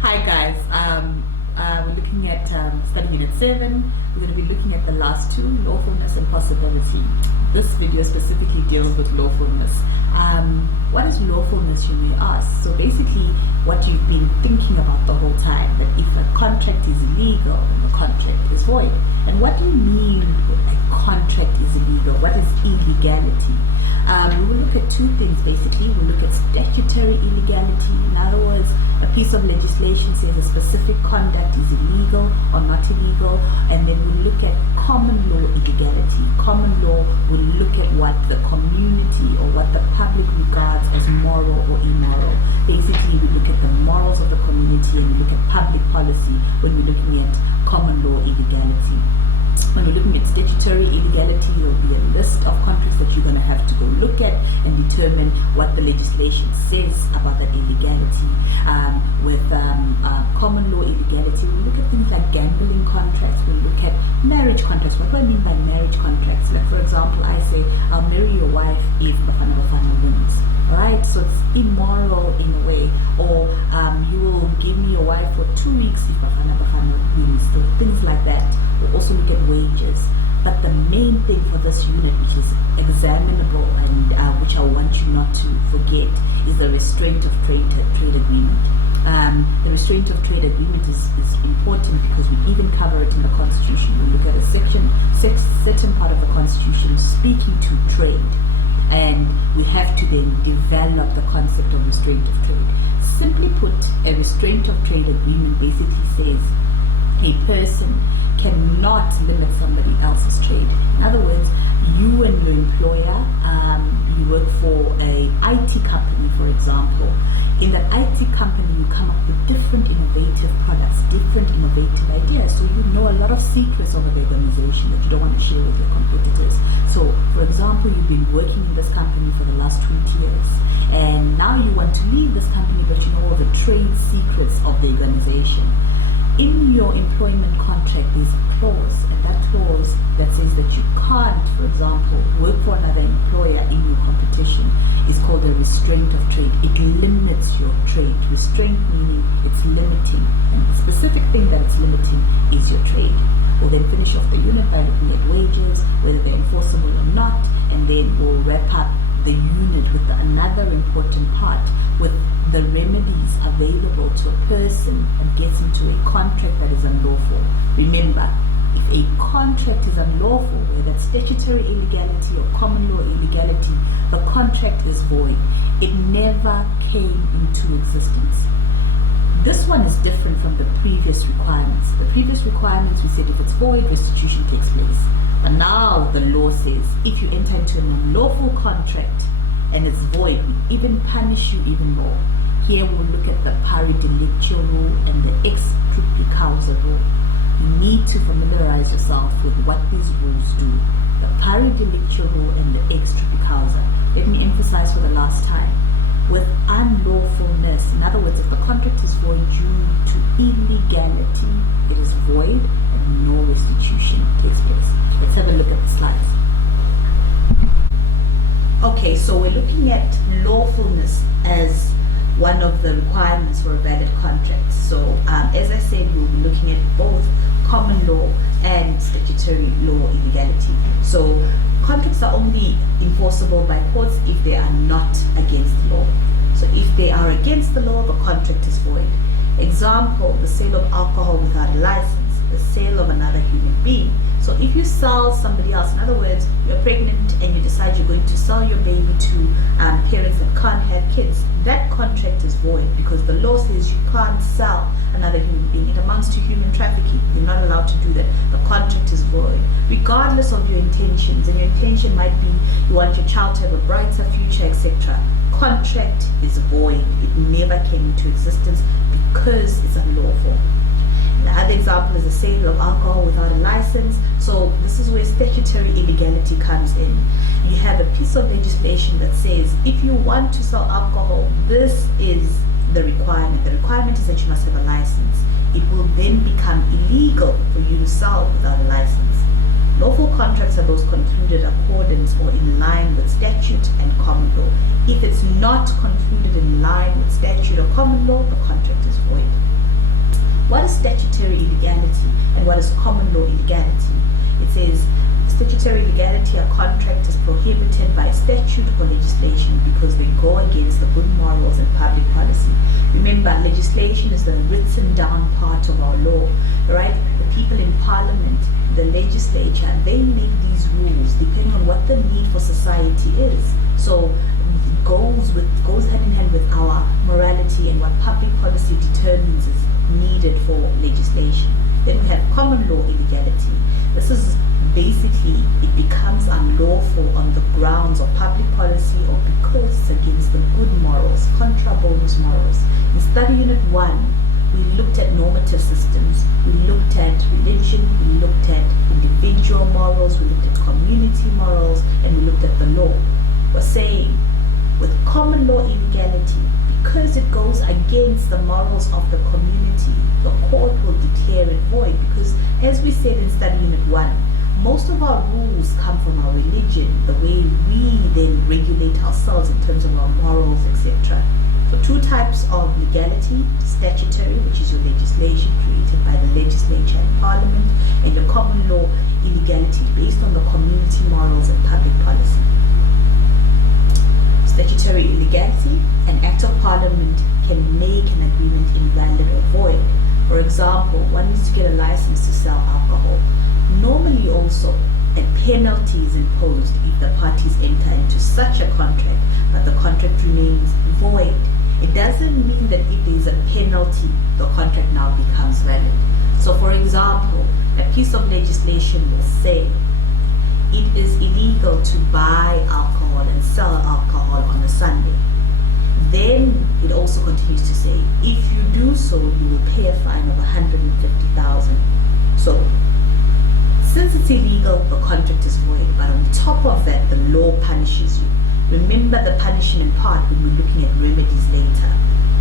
Hi guys, we're looking at study unit 7. We're going to be looking at the last two, lawfulness and possibility. This video specifically deals with lawfulness. What is lawfulness, you may ask? So basically what you've been thinking about the whole time, that if a contract is illegal, then the contract is void. And what do you mean a contract is illegal? What is illegality? We will look at two things basically. We'll look at statutory illegality. In other words, a piece of legislation says a specific conduct is illegal or not illegal, and then we'll look at common law illegality. Common law will look at what the community or what the public regards as moral or immoral. Basically, we look at the morals of the community and we look at public policy when we're looking at common law illegality. When we're looking at statutory illegality, there will be a list of contracts that you're going to have to go look at and determine what the legislation says about that illegality. With common law illegality, we look at things like gambling contracts, we look at marriage contracts. What do I mean by marriage contracts? Like, for example, I say, I'll marry your wife if Bafana wins. Right? So it's immoral in a way. Or you will give me your wife for 2 weeks if Bafana wins. So things like that. We'll also look at wages. But the main thing for this unit, which is examinable and which I want you not to forget, is the restraint of trade agreement. The restraint of trade agreement is important because we even cover it in the Constitution. We look at a certain part of the Constitution speaking to trade, and we have to then develop the concept of restraint of trade. Simply put, a restraint of trade agreement basically says a person cannot limit somebody else's trade. In other words, you and your employer, you work for a IT company, for example. In that IT company, you come up with different innovative products, different innovative ideas. So you know a lot of secrets of the organization that you don't want to share with your competitors. So, for example, you've been working in this company for the last 20 years, and now you want to leave this company, but you know all the trade secrets of the organization. In your employment contract, there's a clause, and that clause that says that you can't, for example, work for another employer in your competition is called a restraint of trade. It limits your trade. Restraint meaning it's limiting, and the specific thing that it's limiting is your trade. We'll then finish off the unit by looking at wages, whether they're enforceable or not, and then we'll wrap up the unit with another important part, with the remedies available to a person and gets into a contract that is unlawful. Remember, if a contract is unlawful, whether it's statutory illegality or common law illegality, the contract is void. It never came into existence. This one is different from the previous requirements. The previous requirements, we said if it's void, restitution takes place. But now the law says if you enter into an unlawful contract and it's void, we even punish you even more. Here we'll look at the pari delicto rule and the ex trupe causa rule. You need to familiarize yourself with what these rules do. The pari delicto rule and the ex trupe causa. Let me emphasize for the last time. With unlawfulness, in other words, if the contract is void due to illegality, it is void and no restitution takes place. Let's have a look at the slides. Okay, so we're looking at lawfulness as one of the requirements for a valid contract. So as I said, we'll be looking at both common law and statutory law illegality. So contracts are only enforceable by courts if they are not against the law. So if they are against the law, the contract is void. Example, the sale of alcohol without a license, the sale of another human being. So if you sell somebody else, in other words, you're pregnant and you decide you're going to sell your baby to parents that can't have kids, that contract is void because the law says you can't sell another human being. It amounts to human trafficking. You're not allowed to do that. The contract is void, regardless of your intentions. And your intention might be you want your child to have a brighter future, etc. Contract is void. It never came into existence because it's unlawful. The other example is the sale of alcohol without a license. So this is where statutory illegality comes in. You have a piece of legislation that says if you want to sell alcohol, this is the requirement. The requirement is that you must have a license. It will then become illegal for you to sell without a license. Lawful contracts are those concluded accordance or in line with statute and common law. If it's not concluded in line with statute or common law, the contract is void. What is statutory illegality and what is common law illegality? It says statutory illegality, a contract is prohibited by statute or legislation because they go against the good morals and public policy. Remember, legislation is the written down part of our law, right? The people in parliament, the legislature, they make these rules depending on what the need for society is. So it goes hand in hand with our morality and what public policy determines is needed for legislation. Then we have common law illegality. This is basically, it becomes unlawful on the grounds of public policy or because it's against the good morals, contra bonus morals. In study unit 1, we looked at normative systems, we looked at religion, we looked at individual morals, we looked at community morals, and we looked at the law. We're saying with common law illegality, because it goes against the morals of the community, the court will declare it void, because as we said in study unit 1, most of our rules come from our religion, the way we then regulate ourselves in terms of our morals, etc. So 2 types of legality: statutory, which is your legislation created by the legislature and parliament, and your common law illegality based on the community morals and public policy. Statutory illegality: an act of parliament can make an agreement invalid or void. For example, one needs to get a license to sell alcohol. Normally also, a penalty is imposed if the parties enter into such a contract, but the contract remains void. It doesn't mean that if there is a penalty, the contract now becomes valid. So for example, a piece of legislation will say it is illegal to buy alcohol and sell alcohol on a Sunday. Then it also continues to say, if you do so, you will pay a fine of 150,000. So since it's illegal, the contract is void, but on top of that, the law punishes you. Remember the punishment part when we're looking at remedies later.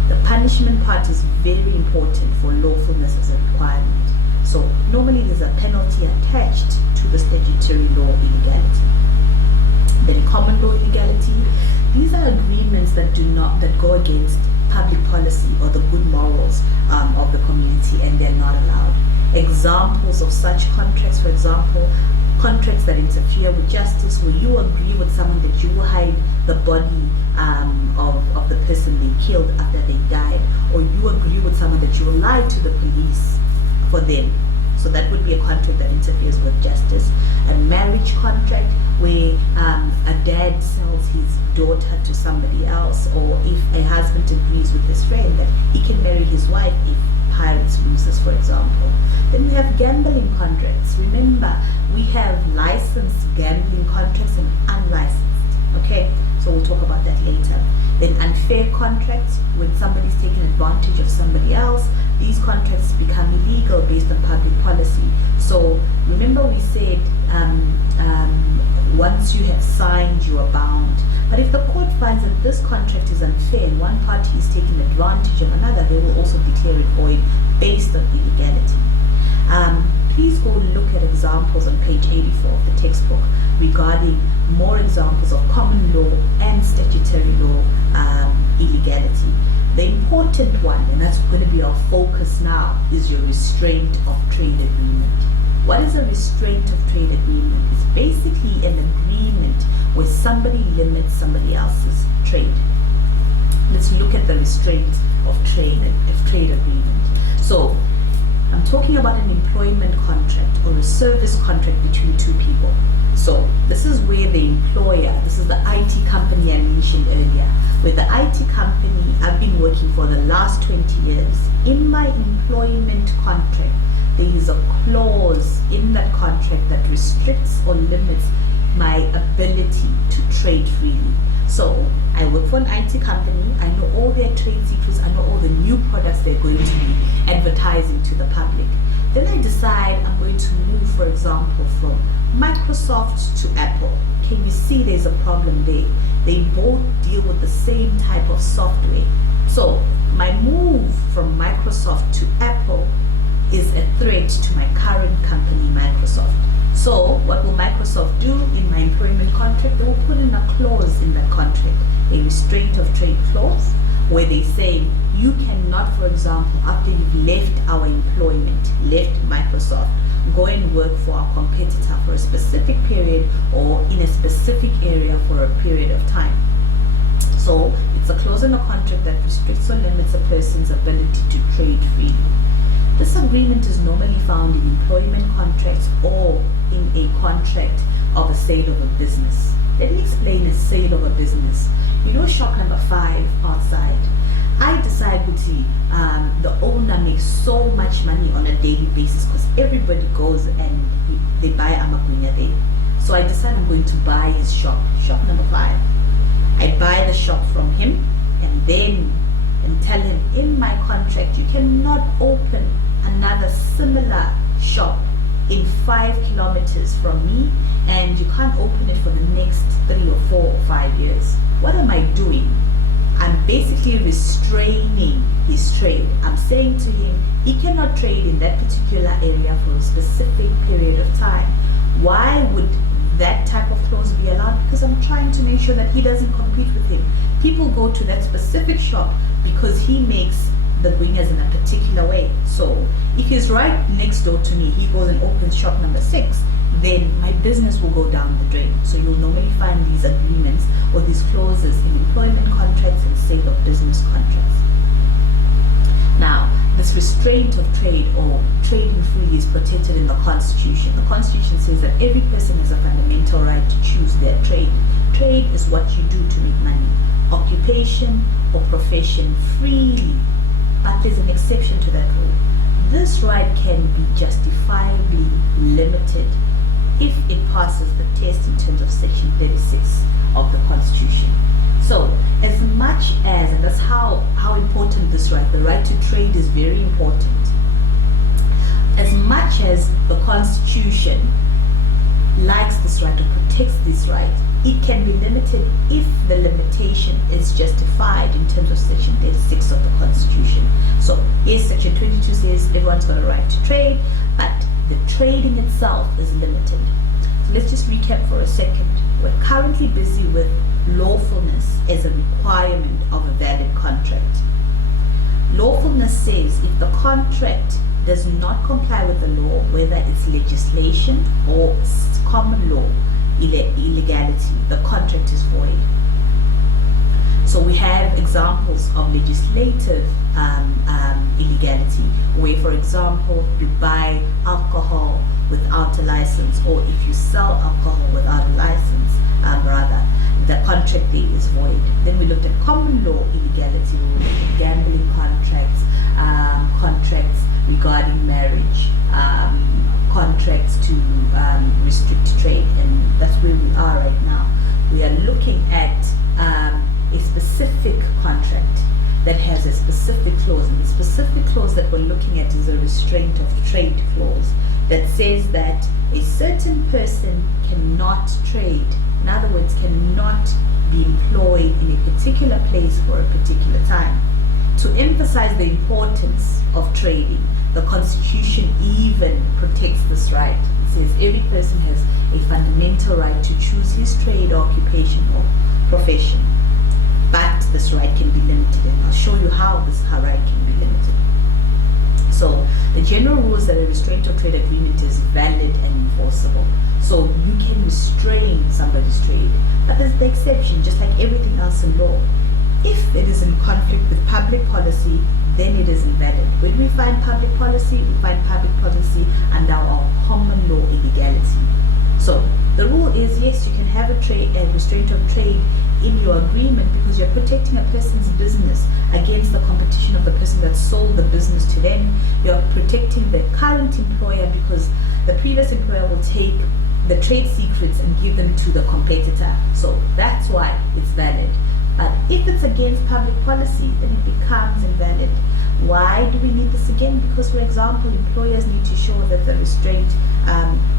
The punishment part is very important for lawfulness as a requirement. So normally there's a penalty attached to the statutory law illegality. Then common law illegality, these are agreements that go against public policy or the good morals of the community, and they're not allowed. Examples of such contracts, for example, contracts that interfere with justice, where you agree with someone that you will hide the body of the person they killed after they died, or you agree with someone that you will lie to the police for them. So that would be a contract that interferes with justice. A marriage contract where a dad sells his daughter to somebody else, or if a husband agrees with his friend that he can marry his wife if Pirates loses, for example. Then we have gambling contracts. Remember, we have licensed gambling contracts and unlicensed. Okay, so we'll talk about that later. Then unfair contracts, when somebody's taking advantage of somebody else, these contracts become illegal based on public policy. So remember we said once you have signed, you are bound. But if the court finds that this contract is unfair and one party is taking advantage of another, they will also declare it void based on illegality. Please go look at examples on page 84 of the textbook regarding more examples of common law and statutory law illegality. The important one, and that's going to be our focus now, is your restraint of trade agreement. What is a restraint of trade agreement? It's basically an agreement where somebody limits somebody else's trade. Let's look at the restraint of trade agreement. So I'm talking about an employment contract or a service contract between 2 people. So this is where the employer, this is the IT company I mentioned earlier, with the IT company I've been working for the last 20 years. In my employment contract, there is a clause in that contract that restricts or limits my ability to trade freely. So I work for an IT company, I know all their trade secrets, I know all the new products they're going to be advertising to the public. Then I decide I'm going to move, for example, from Microsoft to Apple. Can you see there's a problem there? They both deal with the same type of software. So my move from Microsoft to Apple is a threat to my current company, Microsoft. So what will Microsoft do in my employment contract? They will put in a clause in that contract, a restraint of trade clause, where they say you cannot, for example, after you've left our employment, left Microsoft, go and work for our competitor for a specific period or in a specific area for a period of time. So it's a clause in a contract that restricts or limits a person's ability to trade freely. This agreement is normally found in employment contracts or in a contract of a sale of a business. Let me explain a sale of a business. You know, shop number 5 outside. I decide the owner makes so much money on a daily basis because everybody goes and they buy amagwinya there. So I decide I'm going to buy his shop number 5. I buy the shop from him and tell him, in my contract you cannot open another similar shop in 5 kilometers from me, and you can't open it for the next 3 or 4 or 5 years. What am I doing? I'm basically restraining his trade. I'm saying to him, he cannot trade in that particular area for a specific period of time. Why would that type of clause be allowed? Because I'm trying to make sure that he doesn't compete with him. People go to that specific shop because he makes the guineas in a particular way. So if he's right next door to me, he goes and opens shop number 6, then my business will go down the drain. So you'll normally find these agreements or these clauses in employment contracts and sale of business contracts. Now, this restraint of trade or trading freely is protected in the Constitution. The Constitution says that every person has a fundamental right to choose their trade. Trade is what you do to make money. Occupation or profession freely. But there's an exception to that rule. This right can be justifiably limited if it passes the test in terms of Section 36 of the Constitution. So, as much as, and that's how important this right, the right to trade is very important. As much as the Constitution likes this right or protects this right, it can be limited if the limitation is justified in terms of Section 36 of the Constitution. So, yes, Section 22 says everyone's got a right to trade, but the trading itself is limited. So let's just recap for a second. We're currently busy with lawfulness as a requirement of a valid contract. Lawfulness says if the contract does not comply with the law, whether it's legislation or common law, illegality, the contract is void. So we have examples of legislative illegality, where, for example, you buy alcohol without a license, or if you sell alcohol without a license, the contract there is void. Then we looked at common law illegality, we looked at gambling contracts, contracts regarding marriage, contracts to restrict trade, and that's where we are right now. We are looking at a specific contract that has a specific clause, and the specific clause that we're looking at is a restraint of trade clause that says that a certain person cannot trade, in other words, cannot be employed in a particular place for a particular time. To emphasize the importance of trading, the Constitution even protects this right. It says every person has a fundamental right to choose his trade, occupation, or profession. But this right can be limited, and I'll show you how this right can be limited. So the general rule is that a restraint of trade agreement is valid and enforceable. So you can restrain somebody's trade, but there's the exception, just like everything else in law. If it is in conflict with public policy, then it is invalid. When we find public policy, we find public policy under our common law illegality. So the rule is, yes, you can have a restraint of trade in your agreement because you're protecting a person's business against the competition of the person that sold the business to them. You're protecting the current employer because the previous employer will take the trade secrets and give them to the competitor. So that's why it's valid. But if it's against public policy, then it becomes invalid. Why do we need this again? Because, for example, employers need to show that the restraint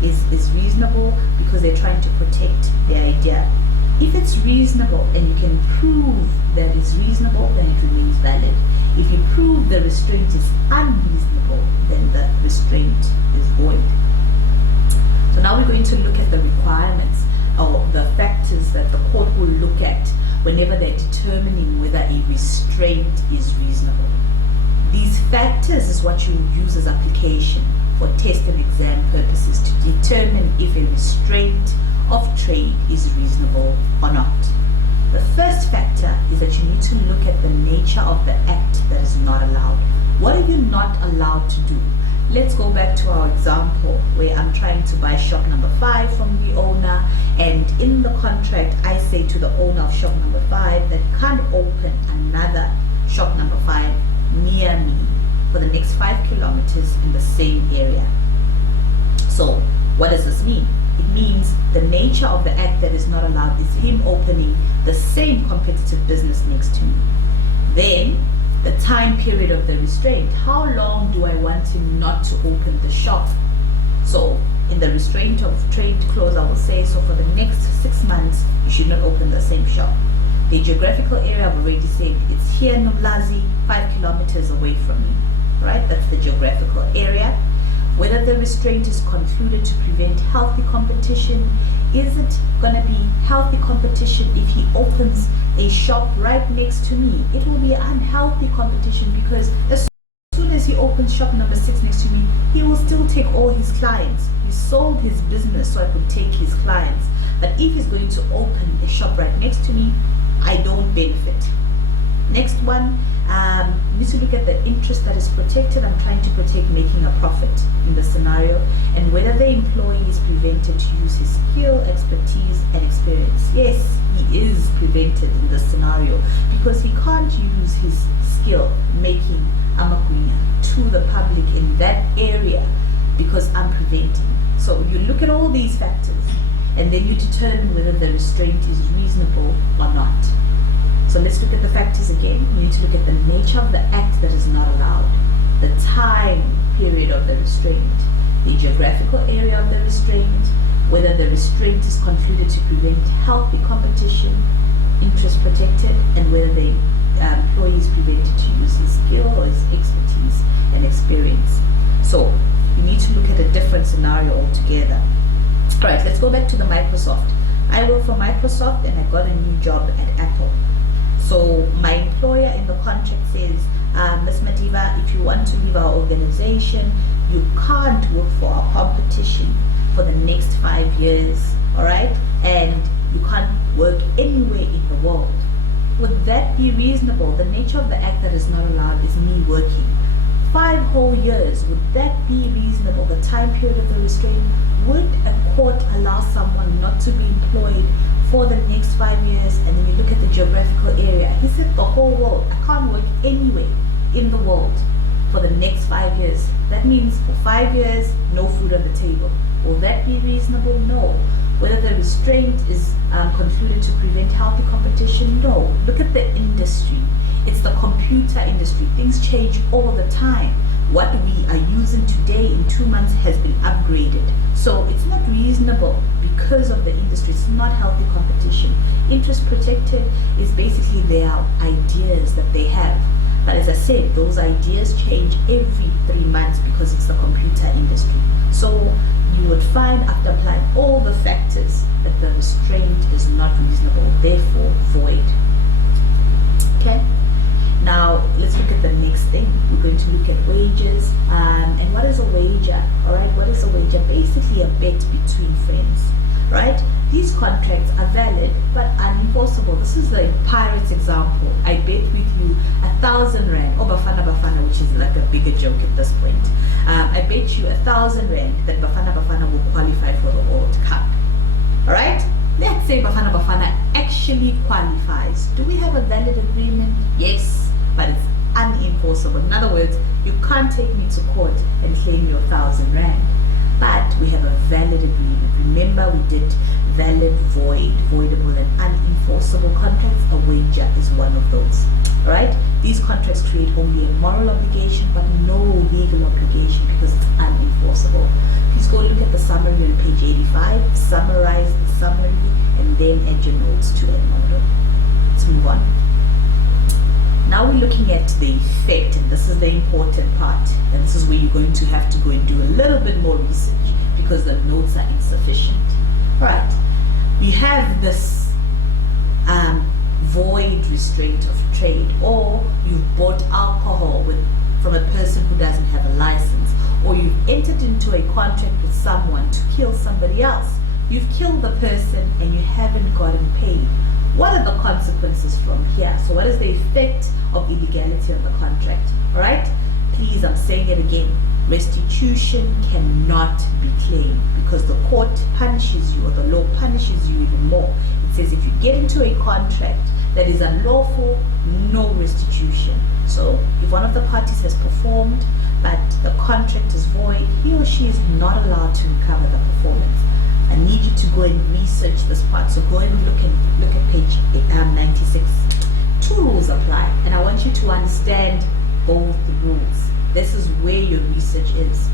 is reasonable because they're trying to protect their idea. If it's reasonable and you can prove that it's reasonable, then it remains valid. If you prove the restraint is unreasonable, then the restraint is void. So now we're going to look at the requirements or the factors that the court will look at whenever they're determining whether a restraint is reasonable. These factors is what you use as application for test and exam purposes to determine if a restraint of trade is reasonable or not. The first factor is that you need to look at the nature of the act that is not allowed. What are you not allowed to do? Let's go back to our example where I'm trying to buy shop number 5 from the owner, and in the contract I say to the owner of shop number 5 that you can't open another shop number 5 near me for the next 5 kilometers in the same area. So what does this mean? It means the nature of the act that is not allowed is him opening the same competitive business next to me. Then the time period of the restraint. How long do I want him not to open the shop? So in the restraint of trade clause, I will say, so for the next 6 months, you should not open the same shop. The geographical area, I've already said, it's here in Umlazi, 5 kilometers away from me, right? That's the geographical area. Whether the restraint is concluded to prevent healthy competition. Is it going to be healthy competition if he opens a shop right next to me? It will be unhealthy competition because as soon as he opens shop number 6 next to me, he will still take all his clients. He sold his business so I could take his clients. But if he's going to open a shop right next to me, I don't benefit. Next one, you need to look at the interest that is protected. I'm trying to protect making a profit in the scenario, and whether the employee is prevented to use his skill, expertise, and experience. Yes, he is prevented in this scenario because he can't use his skill making amakunya to the public in that area because I'm preventing. So you look at all these factors and then you determine whether the restraint is reasonable or not. So let's look at the factors again. We need to look at the nature of the act that is not allowed, the time period of the restraint, the geographical area of the restraint, whether the restraint is concluded to prevent healthy competition, interest protected, and whether the employee is prevented to use his skill or his expertise and experience. So you need to look at a different scenario altogether. All right, let's go back to the Microsoft. I work for Microsoft and I got a new job at Apple. So my employer in the contract says, Ms. Madiba, if you want to leave our organization, you can't work for our competition for the next 5 years, all right? And you can't work anywhere in the world. Would that be reasonable? The nature of the act that is not allowed is me working 5 whole years. Would that be reasonable? The time period of the restraint. Would a court allow someone not to be employed for the next 5 years? And then you look at the geographical area. He said the whole world. I can't work anywhere in the world for the next 5 years. That means for 5 years, no food on the table. Will that be reasonable? No. Whether the restraint is concluded to prevent healthy competition? No. Look at the industry. It's the computer industry. Things change all the time. What we are using today in 2 months has been upgraded. So it's not reasonable because of the industry. It's not healthy competition. Interest protected is basically their ideas that they have. But as I said, those ideas change every 3 months because it's the computer industry. So you would find after applying all the factors that the restraint is not reasonable, therefore void. Okay? Now let's look at the next thing. We're going to look at wages. And what is a wager? Alright, what is a wager? Basically a bet between friends. Right? These contracts are valid but unenforceable. This is the pirates example. I bet with you 1,000 rand, or Bafana, which is like a bigger joke at this point. I bet you 1,000 rand that Bafana will qualify for the World Cup. Alright? Let's say Bafana actually qualifies. Do we have a valid agreement? Yes, but it's unenforceable. In other words, you can't take me to court and claim your 1,000 rand. But we have a valid agreement. Remember, we did valid, void, voidable, and unenforceable contracts. A wager is one of those. Alright? These contracts create only a moral obligation but no legal obligation because it's unenforceable. Please go look at the summary on page 85, summarize the summary, and then add your notes to it. Let's move on. Now we're looking at the effect, and this is the important part, and this is where you're going to have to go and do a little bit more research because the notes are insufficient. Right, we have this void restraint of trade, or you've bought alcohol from a person who doesn't have a license, or you've entered into a contract with someone to kill somebody else. You've killed the person and you haven't gotten paid. What are the consequences from here? So what is the effect of illegality on the contract? All right? Please, I'm saying it again. Restitution cannot be claimed because the court punishes you, or the law punishes you even more. It says if you get into a contract that is unlawful, no restitution. So if one of the parties has performed but the contract is void, he or she is not allowed to recover the performance. I need you to go and research this part. So go and look at page 96. Two rules apply, and I want you to understand both rules. This is where your research is.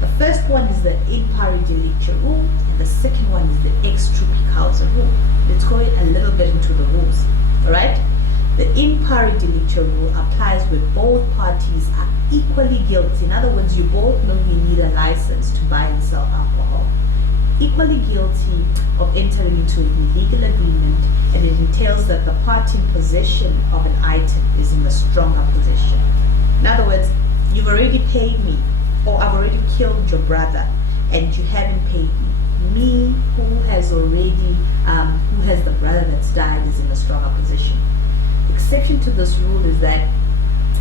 The first one is the in pari delicta rule, and the second one is the ex trupi causa rule. Let's go a little bit into the rules. All right? The in pari delicta rule applies where both parties are equally guilty. In other words, you both know you need a license to buy and sell alcohol. Equally guilty of entering into an illegal agreement, and it entails that the party in possession of an item is in the stronger position. In other words, you've already paid me, or I've already killed your brother, and you haven't paid me. Me, who has the brother that's died, is in a stronger position. Exception to this rule is that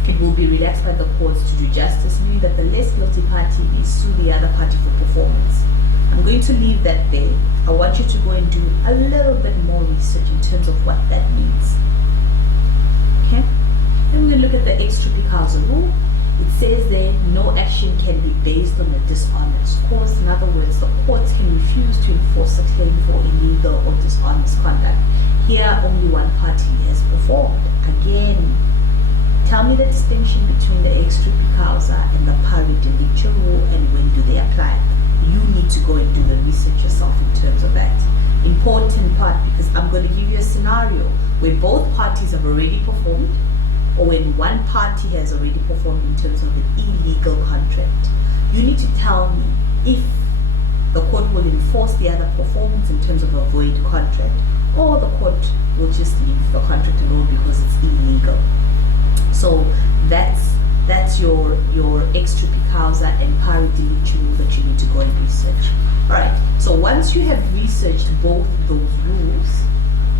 it will be relaxed by the courts to do justice, meaning that the less guilty party may sue the other party for performance. I'm going to leave that there. I want you to go and do a little bit more research in terms of what that means. Okay? Then we're going to look at the ex trupi causa rule. It says there, no action can be based on a dishonest cause. In other words, the courts can refuse to enforce a claim for illegal or dishonest conduct. Here, only one party has performed. Again, tell me the distinction between the ex trupi causa and the pari delicta rule, and when do they apply? You need to go and do the research yourself in terms of that. Important part, because I'm going to give you a scenario where both parties have already performed, or when one party has already performed in terms of an illegal contract. You need to tell me if the court will enforce the other performance in terms of a void contract, or the court will just leave the contract alone because it's illegal. So that's your ex trupi causa and pari delicta rule that you need to go and research. All right. So once you have researched both those rules,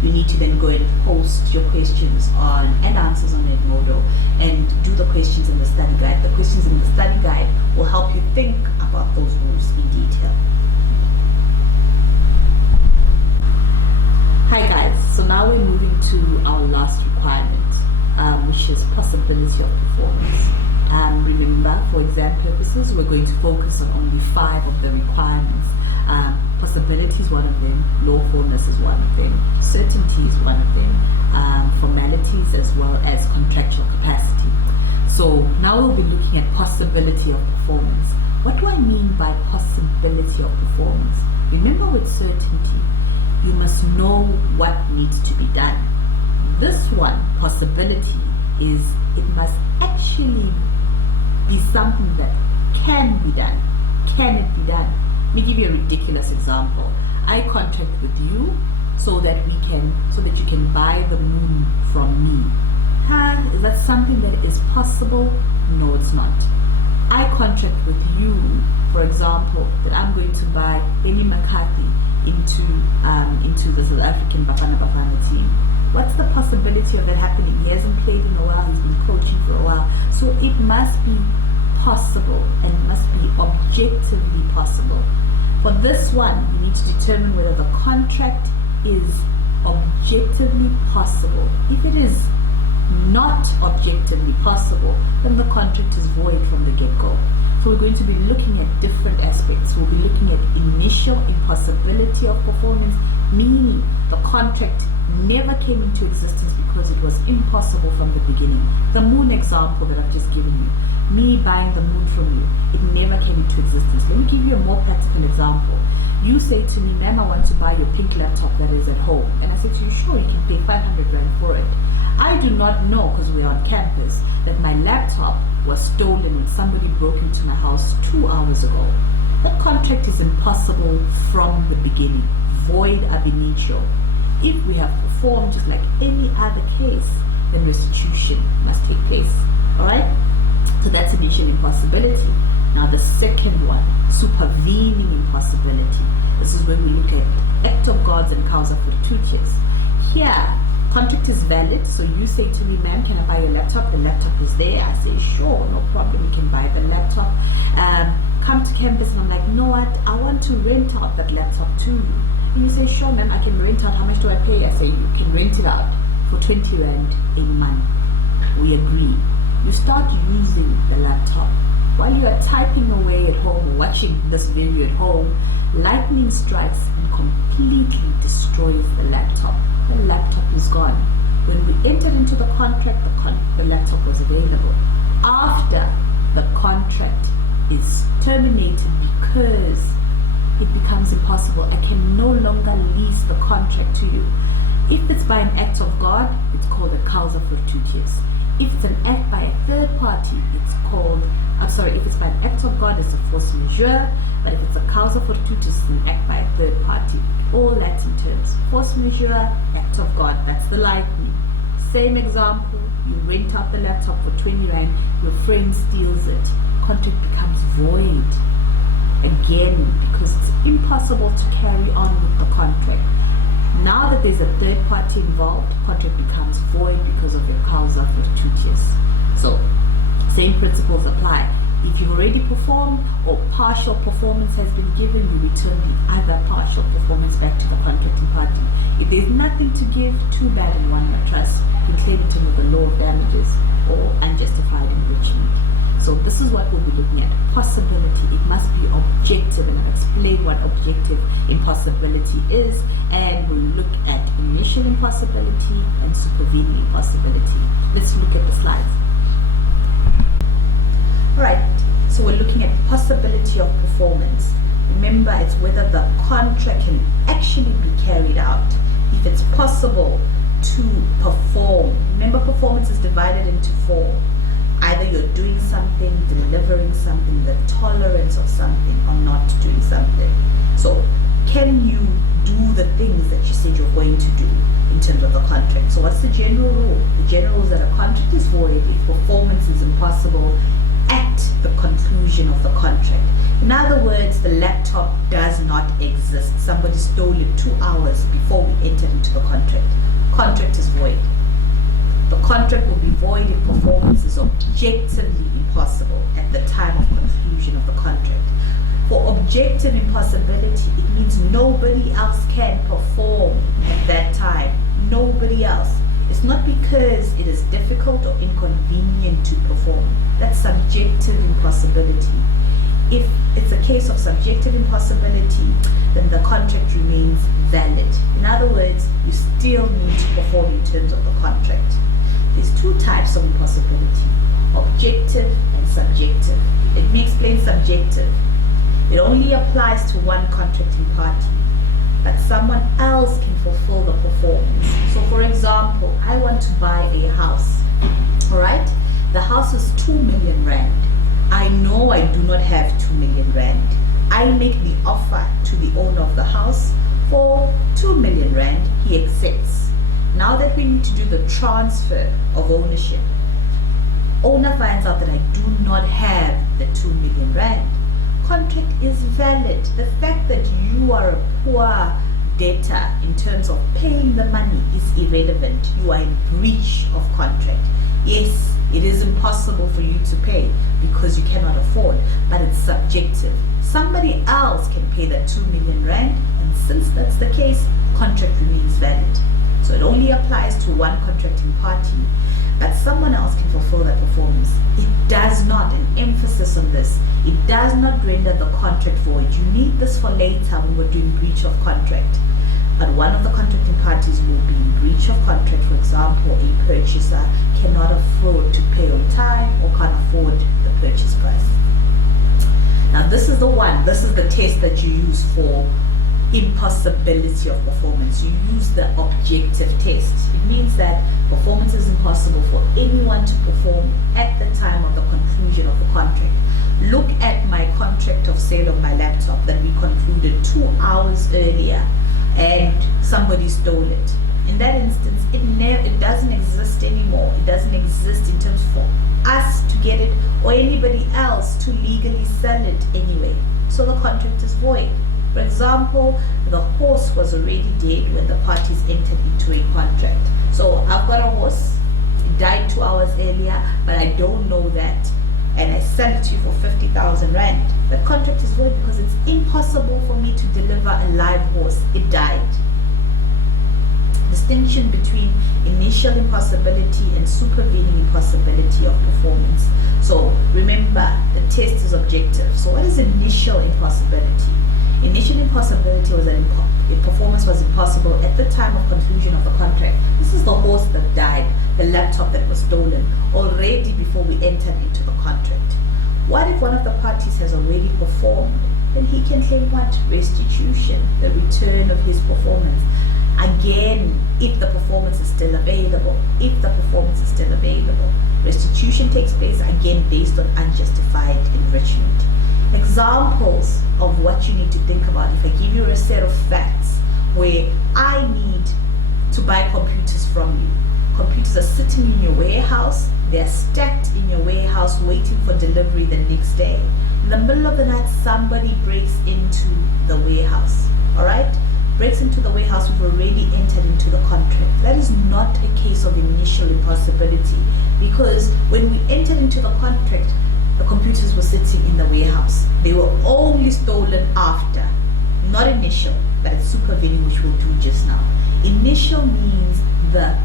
you need to then go and post your questions and answers on Edmodo, and do the questions in the study guide. The questions in the study guide will help you think about those rules in detail. Hi guys. So now we're moving to our last requirement, which is possibility of performance. Remember, for exam purposes, we're going to focus on only 5 of the requirements. Possibility is one of them, lawfulness is one of them, certainty is one of them, formalities as well as contractual capacity. So now we'll be looking at possibility of performance. What do I mean by possibility of performance? Remember, with certainty, you must know what needs to be done. This one, possibility, is it must actually be something that can be done. Can it be done? Let me give you a ridiculous example. I contract with you so that you can buy the moon from me. Is that something that is possible? No, it's not. I contract with you, for example, that I'm going to buy Eli McCarthy into the South African Bafana Bafana team. What's the possibility of that happening? He hasn't played in a while, he's been coaching for a while. So it must be possible, and it must be objectively possible. For this one, you need to determine whether the contract is objectively possible. If it is not objectively possible, then the contract is void from the get-go. So we're going to be looking at different aspects. We'll be looking at initial impossibility of performance, meaning the contract never came into existence because it was impossible from the beginning. The moon example that I've just given you, me buying the moon from you, it never came into existence. Let me give you a more practical example. You say to me, ma'am, I want to buy your pink laptop that is at home. And I say to you, sure, you can pay 500 Rand for it. I do not know, because we're on campus, that my laptop was stolen when somebody broke into my house 2 hours ago. That contract is impossible from the beginning, void ab initio. If we have performed performed just like any other case, then restitution must take place. Alright? So that's initial impossibility. Now the second one, supervening impossibility. This is when we look at act of gods and causa fortuitus. Here, contract is valid, so you say to me, ma'am, can I buy your laptop? The laptop is there. I say, sure, no problem, you can buy the laptop. Come to campus, and I'm like, no, I want to rent out that laptop to you. And you say, sure, ma'am, I can rent out. How much do I pay? I say, you can rent it out for 20 Rand a month. We agree. You start using the laptop. While you are typing away at home or watching this video at home, lightning strikes and completely destroys the laptop. The laptop is gone. When we entered into the contract, the laptop was available. After the contract is terminated because it becomes impossible, I can no longer lease the contract to you. If it's by an act of God, it's called a causa fortuitus. If it's an act by a third party, it's called, if it's by an act of God, it's a force majeure, but if it's a causa fortuitus, it's an act by a third party. All Latin terms. Force majeure, act of God, that's the lightning. Same example, you rent out the laptop for 20 Rand, your friend steals it, contract becomes void. Again, because it's impossible to carry on with the contract. Now that there's a third party involved, contract becomes void because of your causa fortuitus. So, same principles apply. If you've already performed or partial performance has been given, you return the other partial performance back to the contracting party. If there's nothing to give, too bad and one more trust, you claim it under the law of damages or unjustified enrichment. So this is what we'll be looking at. Possibility. It must be objective, and I'll explain what objective impossibility is, and we'll look at initial impossibility and supervening impossibility. Let's look at the slides. Alright, so we're looking at possibility of performance. Remember, it's whether the contract can actually be carried out. If it's possible to perform. Remember, performance is divided into four. Either you're doing something, delivering something, the tolerance of something, or not doing something. So, can you do the things that you said you're going to do in terms of the contract? So what's the general rule? The general rule is that a contract is void if performance is impossible at the conclusion of the contract. In other words, the laptop does not exist. Somebody stole it 2 hours before we entered into the contract. Contract is void. The contract will be void if performance is objectively impossible at the time of conclusion of the contract. For objective impossibility, it means nobody else can perform at that time. Nobody else. It's not because it is difficult or inconvenient to perform. That's subjective impossibility. If it's a case of subjective impossibility, then the contract remains valid. In other words, you still need to perform in terms of the contract. There's two types of impossibility, objective and subjective. Let me explain subjective. It only applies to one contracting party, but someone else can fulfill the performance. So for example, I want to buy a house, all right? The house is 2 million Rand. I know I do not have 2 million Rand. I make the offer to the owner of the house for 2 million Rand. He accepts. Now that we need to do the transfer of ownership, owner finds out that I do not have the 2 million Rand. Contract is valid. The fact that you are a poor debtor in terms of paying the money is irrelevant. You are in breach of contract. Yes, it is impossible for you to pay because you cannot afford, but it's subjective. Somebody else can pay that 2 million Rand, and since that's the case, contract remains valid. So it only applies to one contracting party, but someone else can fulfill that performance. It does not, an emphasis on this, it does not render the contract void. You need this for later when we're doing breach of contract. But one of the contracting parties will be in breach of contract. For example, a purchaser cannot afford to pay on time or can't afford the purchase price. Now this is the one, this is the test that you use for impossibility of performance. You use the objective test. It means that performance is impossible for anyone to perform at the time of the conclusion of the contract. Look at my contract of sale of my laptop that we concluded 2 hours earlier, and somebody stole it. In that instance, it doesn't exist anymore. It doesn't exist in terms for us to get it or anybody else to legally sell it anyway. So the contract is void. For example, the horse was already dead when the parties entered into a contract. So I've got a horse, it died 2 hours earlier, but I don't know that, and I sell it to you for 50,000 rand. The contract is void because it's impossible for me to deliver a live horse. It died. Distinction between initial impossibility and supervening impossibility of performance. So remember, the test is objective. So what is initial impossibility? Initial impossibility was that performance was impossible at the time of conclusion of the contract. This is the horse that died, the laptop that was stolen, already before we entered into the contract. What if one of the parties has already performed? Then he can claim what? Restitution, the return of his performance. Again, if the performance is still available. If the performance is still available. Restitution takes place again based on unjustified enrichment. Examples of what you need to think about. If I give you a set of facts where I need to buy computers from you. Computers are sitting in your warehouse. They're stacked in your warehouse waiting for delivery the next day. In the middle of the night, somebody breaks into the warehouse. Alright? Breaks into the warehouse, we've already entered into the contract. That is not a case of initial impossibility, because when we entered into the contract, the computers were sitting in the warehouse. They were only stolen after, not initial, but it's supervening, which we'll do just now. Initial means the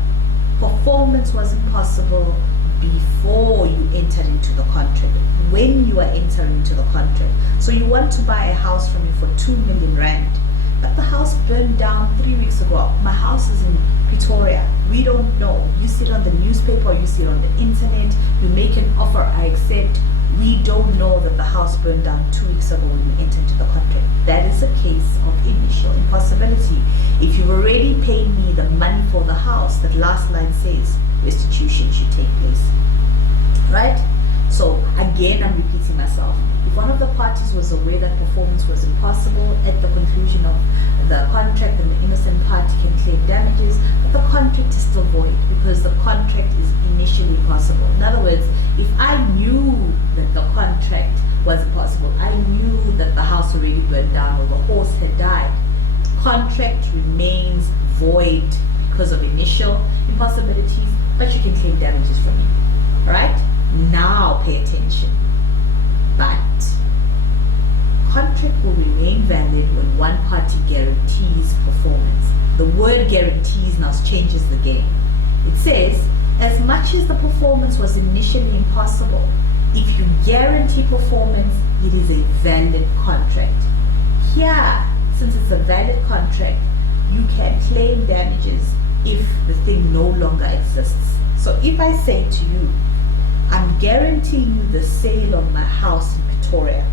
performance was impossible before you entered into the contract, when you are entering into the contract. So you want to buy a house from me for 2 million rand. But the house burned down 3 weeks ago. My house is in Pretoria. We don't know. You see it on the newspaper or you see it on the internet. You make an offer, I accept. We don't know that the house burned down 2 weeks ago when we entered into the contract. That is a case of initial impossibility. If you've already paid me the money for the house, that last line says restitution should take place. Right? So again, I'm repeating myself. If one of the parties was aware that performance was impossible at the conclusion of the contract, then the innocent party can claim damages, but the contract is still void because the contract is initially impossible. In other words, if I knew that the contract was impossible, I knew that the house already burned down or the horse had died, contract remains void because of initial impossibilities, but you can claim damages from me. Alright? Now pay attention. But contract will remain valid when one party guarantees performance. The word guarantees now changes the game. It says, as much as the performance was initially impossible, if you guarantee performance, it is a valid contract. Here, since it's a valid contract, you can claim damages if the thing no longer exists. So if I say to you, I'm guaranteeing you the sale of my house in Pretoria,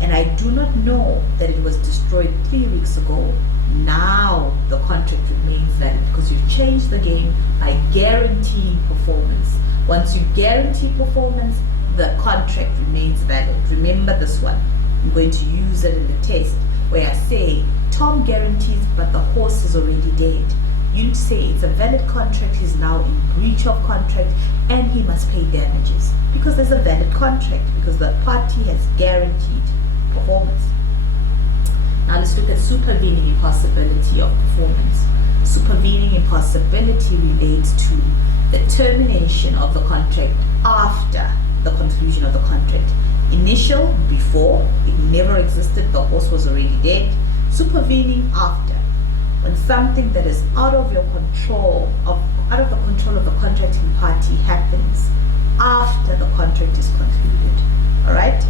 and I do not know that it was destroyed 3 weeks ago, now the contract remains valid because you've changed the game by guaranteeing performance. Once you guarantee performance, the contract remains valid. Remember this one. I'm going to use it in the test where I say, Tom guarantees, but the horse is already dead. You say it's a valid contract, he's now in breach of contract, and he must pay damages because there's a valid contract, because the party has guaranteed performance. Now let's look at supervening impossibility of performance. Supervening impossibility relates to the termination of the contract after the conclusion of the contract. Initial, before, it never existed, the horse was already dead. Supervening, after, when something that is out of your control, out of the control of the contracting party happens after the contract is concluded. Alright?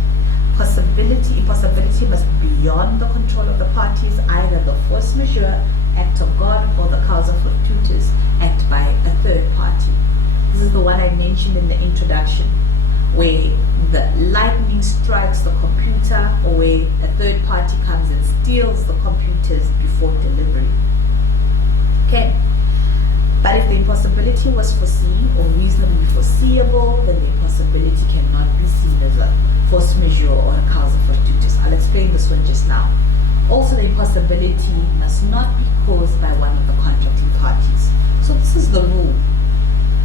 Impossibility must be beyond the control of the parties, either the force majeure, act of God, or the causa fortuitus, act by a third party. This is the one I mentioned in the introduction, where the lightning strikes the computer, or where a third party comes and steals the computers before delivery. Okay? But if the impossibility was foreseen or reasonably foreseeable, then the impossibility cannot be seen as a force majeure or a causa fortuitus. I'll explain this one just now. Also, the impossibility must not be caused by one of the contracting parties. parties. So this is the rule.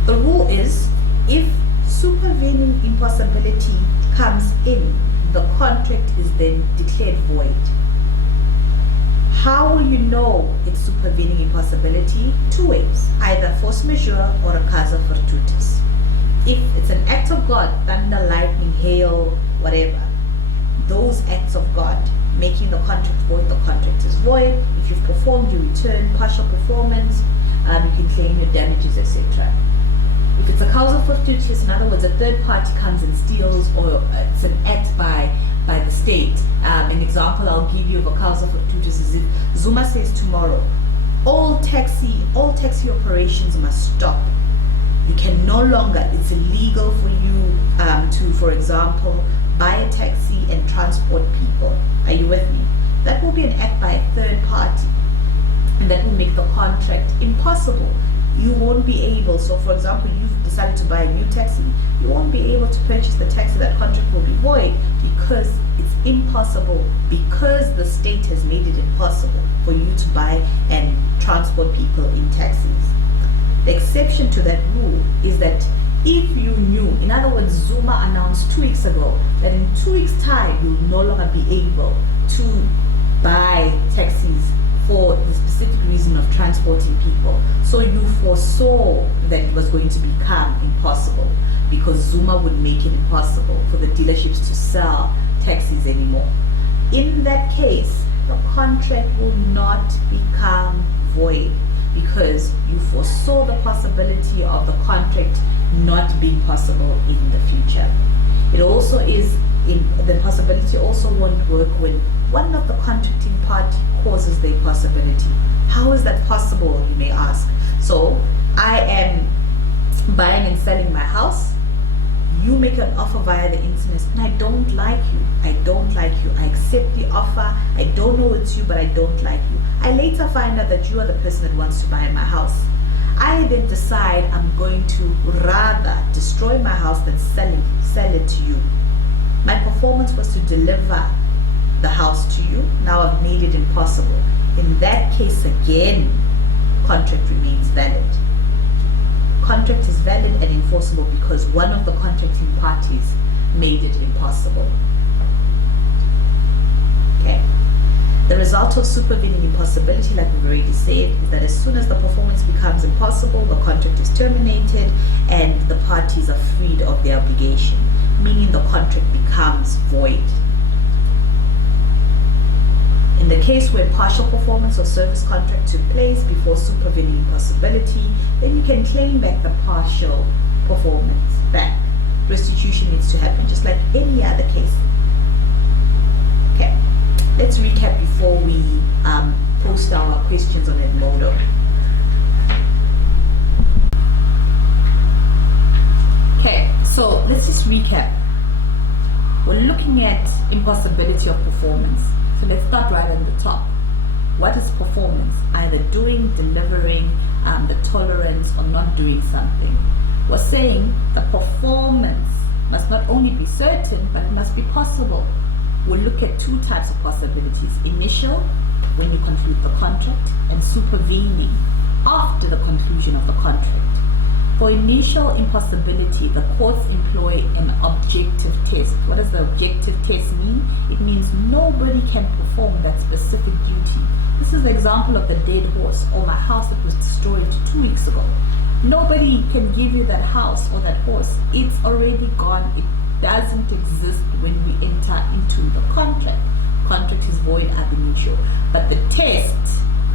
The rule is, if supervening impossibility comes in, the contract is then declared void. How will you know it's supervening impossibility? Two ways: either force majeure or a causa fortuitus. If it's an act of God, thunder, lightning, hail, whatever, those acts of God making the contract void, the contract is void. If you've performed your return, partial performance, you can claim your damages, etc. If it's a causa fortuitus, in other words, a third party comes and steals, or it's an act by the state. An example I'll give you of a causa fortuitus is if Zuma says tomorrow, all taxi operations must stop. You can no longer, it's illegal for you to, for example, buy a taxi and transport people. Are you with me? That will be an act by a third party, and that will make the contract impossible. You won't be able, so for example, you've decided to buy a new taxi, you won't be able to purchase the taxi. That contract will be void because it's impossible, because the state has made it impossible for you to buy and transport people in taxis. The exception to that rule is that if you knew, in other words, Zuma announced 2 weeks ago that in 2 weeks' time you'll no longer be able to buy taxis for the specific reason of transporting people. So you foresaw that it was going to become impossible because Zuma would make it impossible for the dealerships to sell taxis anymore. In that case, the contract will not become void because you foresaw the possibility of the contract not being possible in the future. It also is, the possibility also won't work when one of the contracting party causes the impossibility. How is that possible, you may ask? So I am buying and selling my house. You make an offer via the internet and I don't like you. I don't like you. I accept the offer. I don't know it's you, but I don't like you. I later find out that you are the person that wants to buy my house. I then decide I'm going to rather destroy my house than sell it to you. My performance was to deliver the house to you. Now I've made it impossible. In that case again, contract remains valid. Contract is valid and enforceable because one of the contracting parties made it impossible. Okay. The result of supervening impossibility, like we've already said, is that as soon as the performance becomes impossible, the contract is terminated and the parties are freed of their obligation, meaning the contract becomes void. In the case where partial performance or service contract took place before supervening impossibility, then you can claim back the partial performance back. Restitution needs to happen just like any other case. Okay, let's recap before we post our questions on Edmodo. Okay, so let's just recap. We're looking at impossibility of performance. So let's start right at the top. What is performance? Either doing, delivering, the tolerance, or not doing something. We're saying the performance must not only be certain, but it must be possible. We'll look at two types of possibilities. Initial, when you conclude the contract, and supervening, after the conclusion of the contract. For initial impossibility, the courts employ an objective test. What does the objective test mean? It means nobody can perform that specific duty. This is the example of the dead horse or my house that was destroyed 2 weeks ago. Nobody can give you that house or that horse. It's already gone. It doesn't exist when we enter into the contract. Contract is void ab initio. But the test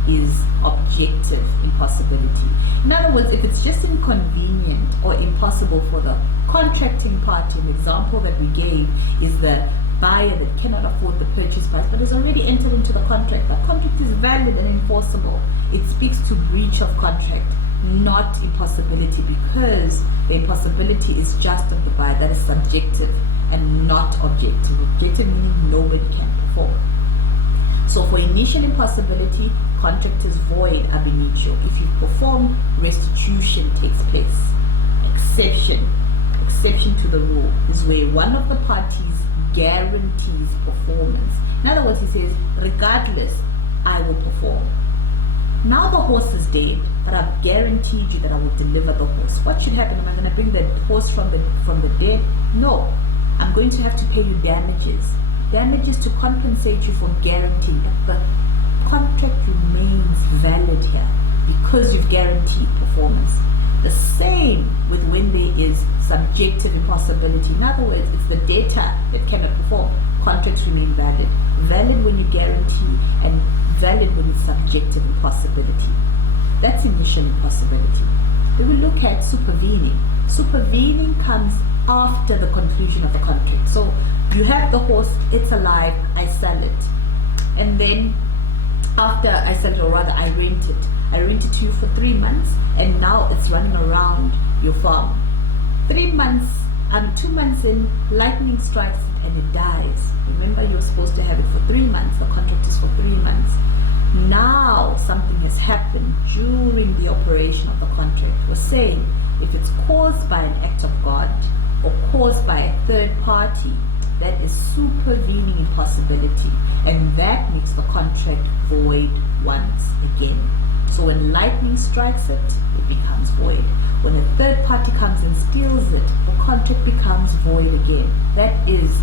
is objective impossibility. In other words, if it's just inconvenient or impossible for the contracting party, an example that we gave is the buyer that cannot afford the purchase price but has already entered into the contract. The contract is valid and enforceable. It speaks to breach of contract, not impossibility, because the impossibility is just of the buyer. That is subjective and not objective. Objective meaning nobody can perform. So for initial impossibility, contract is void ab initio. If you perform, restitution takes place. Exception to the rule is where one of the parties guarantees performance. In other words, he says, regardless, I will perform. Now the horse is dead. but I've guaranteed you that I will deliver the horse. What should happen? Am I going to bring the horse from the dead? No. I'm going to have to pay you damages. Damages to compensate you for guaranteeing that the contract remains valid here because you've guaranteed performance. The same with when there is subjective impossibility. In other words, it's the data that cannot perform. Contracts remain valid. Valid when you guarantee and valid when it's subjective impossibility. That's initial impossibility. Then we look at supervening. Supervening comes after the conclusion of the contract. So you have the horse, it's alive, I sell it. And then after I sell it, or rather I rent it. I rent it to you for 3 months, and now it's running around your farm. 3 months, 2 months in, lightning strikes it and it dies. Remember, you're supposed to have it for 3 months. The contract is for 3 months. Now something has happened during the operation of the contract. We're saying if it's caused by an act of God or caused by a third party, that is supervening impossibility, and that makes the contract void once again. So when lightning strikes it, it becomes void. When a third party comes and steals it, the contract becomes void again. That is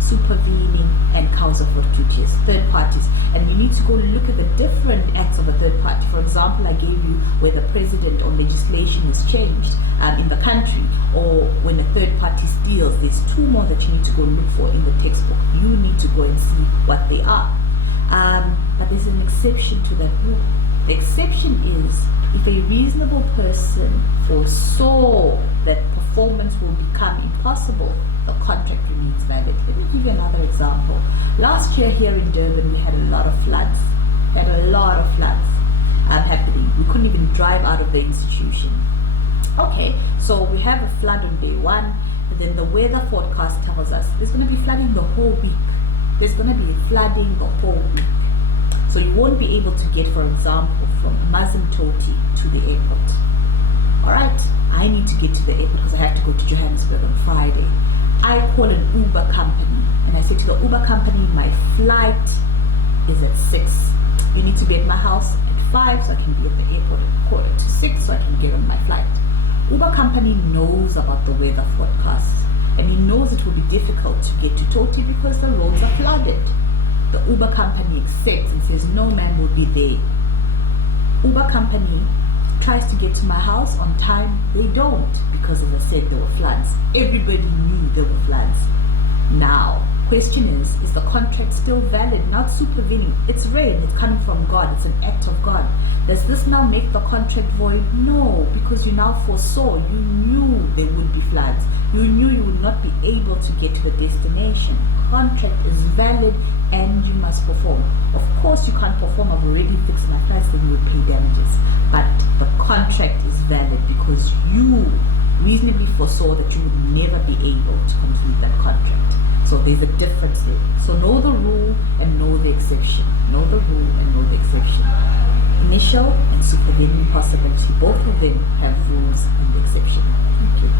supervening and causa fortuitis, third parties. And you need to go look at the different acts of a third party. For example, I gave you where the president or legislation is changed in the country, or when a third party steals. There's 2 more that you need to go look for in the textbook. You need to go and see what they are. But there's an exception to that rule. The exception is if a reasonable person foresaw that performance will become impossible, the contract remains valid. Let me give you another example. Last year here in Durban, we had a lot of floods. Happening. We couldn't even drive out of the institution. Okay, so we have a flood on day 1, and then the weather forecast tells us there's going to be flooding the whole week. There's going to be flooding the whole week. So you won't be able to get, for example, from Mazimtoti to the airport. Alright, I need to get to the airport because I have to go to Johannesburg on Friday. I call an Uber company and I say to the Uber company, my flight is at 6. You need to be at my house at 5 so I can be at the airport at 5:45 so I can get on my flight. Uber company knows about the weather forecast, and he knows it will be difficult to get to Toti because the roads are flooded. The Uber company accepts and says, no man will be there. Uber company tries to get to my house on time. They don't, because as I said, there were floods. Everybody knew there were floods. Now, question is the contract still valid? Not supervening. It's rain, it's coming from God, it's an act of God. Does this now make the contract void? No, because you now foresaw, you knew there would be floods. You knew you would not be able to get to the destination. Contract is valid and you must perform. Of course you can't perform. I've already fixed my flights, then you would pay damages. But the contract is valid because you reasonably foresaw that you would never be able to complete that contract. So there's a difference there. So know the rule and know the exception. Know the rule and know the exception. Initial and supervening possibility, both of them have rules and exception. Thank you.